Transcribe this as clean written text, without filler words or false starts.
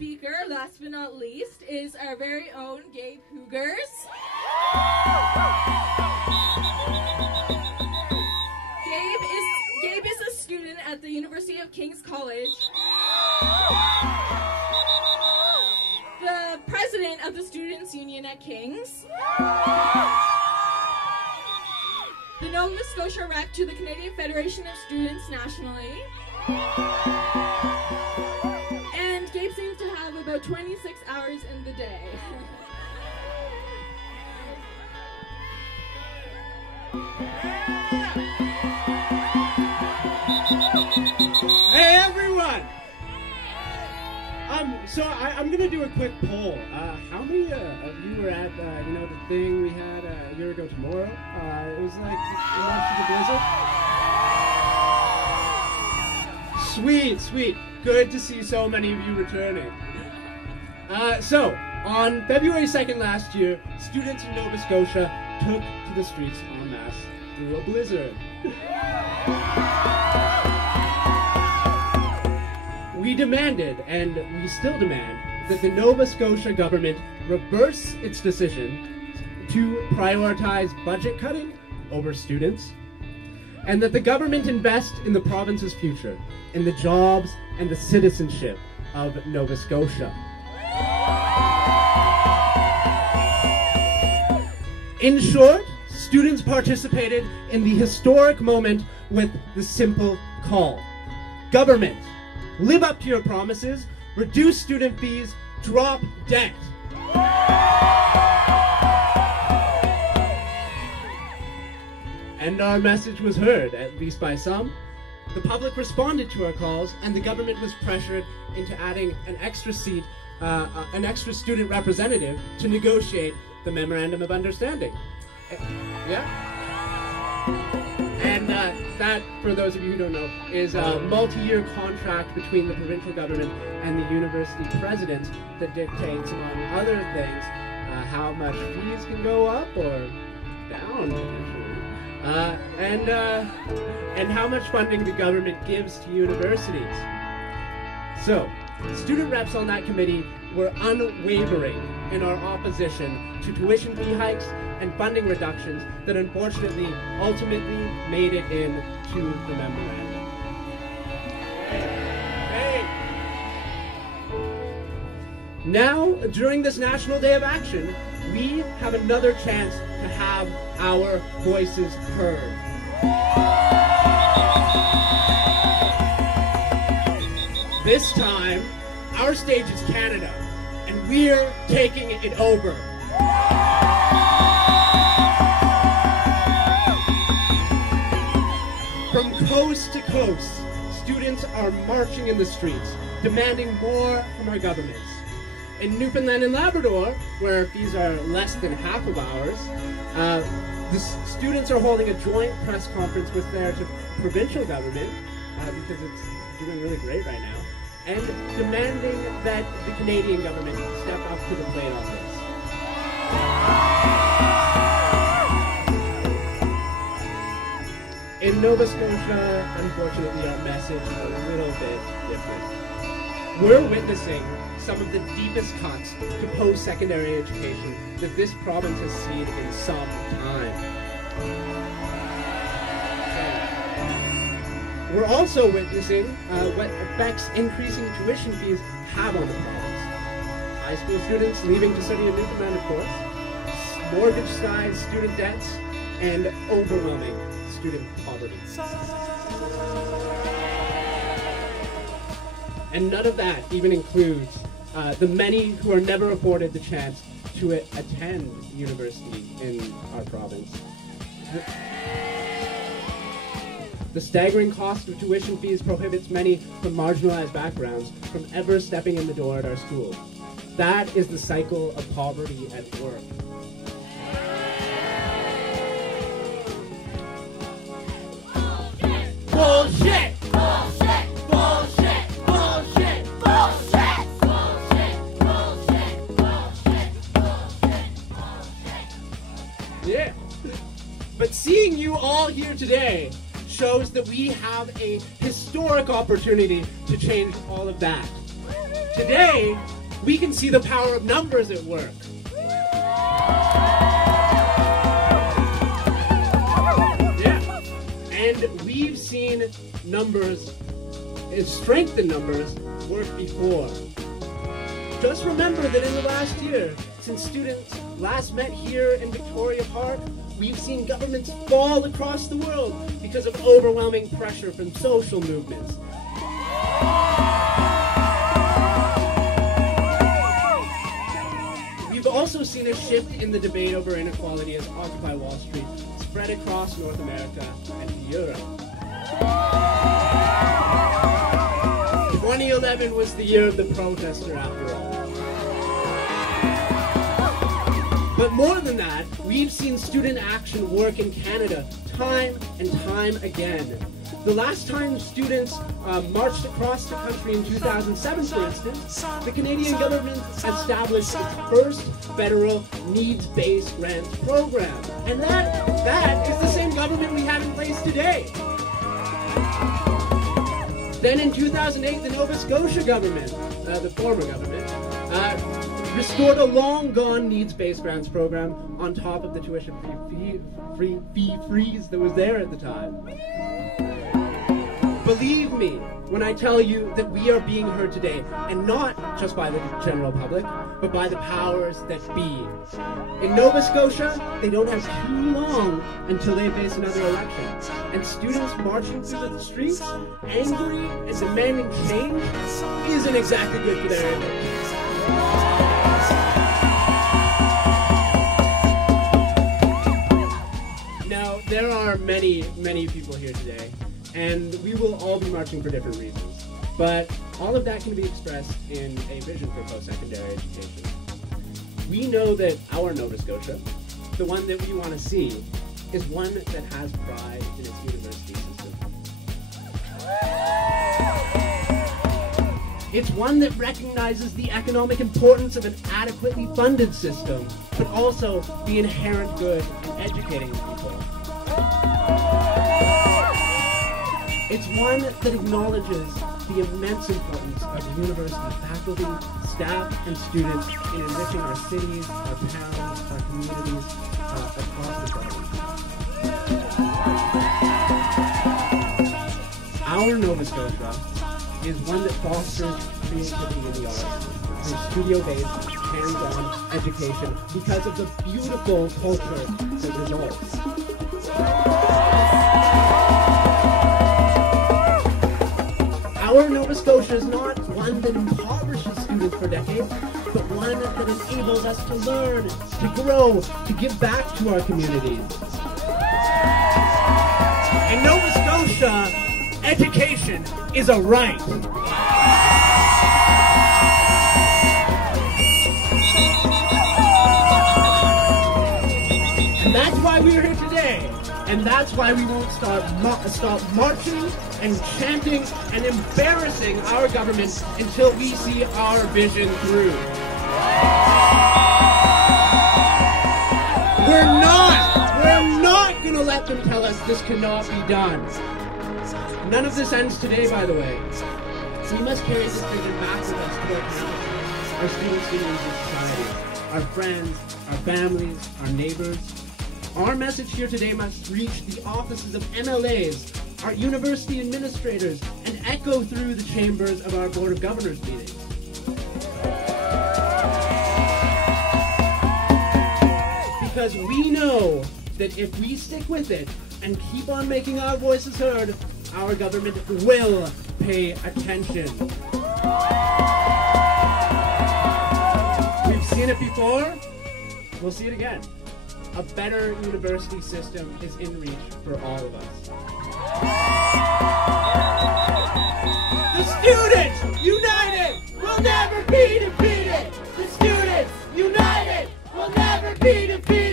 speaker, last but not least, is our very own Gabe Hoogers. Gabe is a student at the University of King's College, the president of the Students' Union at King's, the Nova Scotia rep to the Canadian Federation of Students nationally, and Gabe seems to have about 26 hours in the day. Hey everyone! So I'm gonna do a quick poll. How many of you were at the thing we had a year ago tomorrow? It was like the March of the Blizzard. Sweet. Good to see so many of you returning. So on February 2nd last year, students in Nova Scotia took to the streets en masse through a blizzard. We demanded, and we still demand, that the Nova Scotia government reverse its decision to prioritize budget cutting over students, and that the government invest in the province's future, in the jobs and the citizenship of Nova Scotia. In short, students participated in the historic moment with the simple call: government, live up to your promises, reduce student fees, drop debt. And our message was heard, at least by some. The public responded to our calls, and the government was pressured into adding an extra seat, an extra student representative to negotiate the Memorandum of Understanding. Yeah? And that, for those of you who don't know, is a multi-year contract between the provincial government and the university president that dictates, among other things, how much fees can go up or down, and how much funding the government gives to universities. So, student reps on that committee were unwavering in our opposition to tuition fee hikes and funding reductions that unfortunately ultimately made it into the memorandum. Hey. Now, during this National Day of Action, we have another chance to have our voices heard. This time, our stage is Canada, and we're taking it over. From coast to coast, students are marching in the streets, demanding more from our governments. In Newfoundland and Labrador, where fees are less than half of ours, the students are holding a joint press conference with their provincial government, because it's doing really great right now, and demanding that the Canadian government step up to the plate on this. In Nova Scotia, unfortunately, our message is a little bit different. We're witnessing some of the deepest cuts to post-secondary education that this province has seen in some time. We're also witnessing what effects increasing tuition fees have on the province. High school students leaving to study in Newfoundland, of course, mortgage-sized student debts, and overwhelming student poverty. And none of that even includes the many who are never afforded the chance to attend university in our province. The staggering cost of tuition fees prohibits many from marginalized backgrounds from ever stepping in the door at our schools. That is the cycle of poverty at work. Bullshit! Bullshit! Bullshit! Bullshit! Bullshit! Bullshit! Bullshit! Bullshit! Bullshit! Yeah. But seeing you all here today shows that we have a historic opportunity to change all of that. Today, we can see the power of numbers at work. Yeah. And we've seen numbers, strength in numbers, work before. Just remember that in the last year, since students last met here in Victoria Park, we've seen governments fall across the world because of overwhelming pressure from social movements. We've also seen a shift in the debate over inequality as Occupy Wall Street spread across North America and Europe. 2011 was the year of the protester, after all. But more than that, we've seen student action work in Canada time and time again. The last time students marched across the country in 2007, for instance, the Canadian government established its first federal needs-based grants program. And that is the same government we have in place today. Then in 2008, the Nova Scotia government, the former government, restored a long-gone needs-based grants program on top of the tuition fee freeze that was there at the time. Believe me when I tell you that we are being heard today, and not just by the general public, but by the powers that be. In Nova Scotia, they don't have too long until they face another election. And students marching through the streets, angry and demanding change, isn't exactly good for their image. Now, there are many, many people here today, and we will all be marching for different reasons. But all of that can be expressed in a vision for post-secondary education. We know that our Nova Scotia, the one that we want to see, is one that has pride in its university system. It's one that recognizes the economic importance of an adequately funded system, but also the inherent good in educating people. It's one that acknowledges the immense importance of university faculty, staff, and students in enriching our cities, our towns, our communities across the country. Our Nova Scotia is one that fosters creativity in the arts through studio-based, hands-on education because of the beautiful culture that results. Our Nova Scotia is not one that impoverishes students for decades, but one that enables us to learn, to grow, to give back to our communities. In Nova Scotia, education is a right. And that's why we're here today. And that's why we won't stop marching and chanting and embarrassing our government until we see our vision through. We're not going to let them tell us this cannot be done. None of this ends today, by the way. We must carry this vision back with us to our campus, our students, unions, and society, our friends, our families, our neighbors. Our message here today must reach the offices of MLAs, our university administrators, and echo through the chambers of our Board of Governors meetings. Because we know that if we stick with it and keep on making our voices heard, our government will pay attention. We've seen it before, we'll see it again. A better university system is in reach for all of us. The students united will never be defeated! The students united will never be defeated!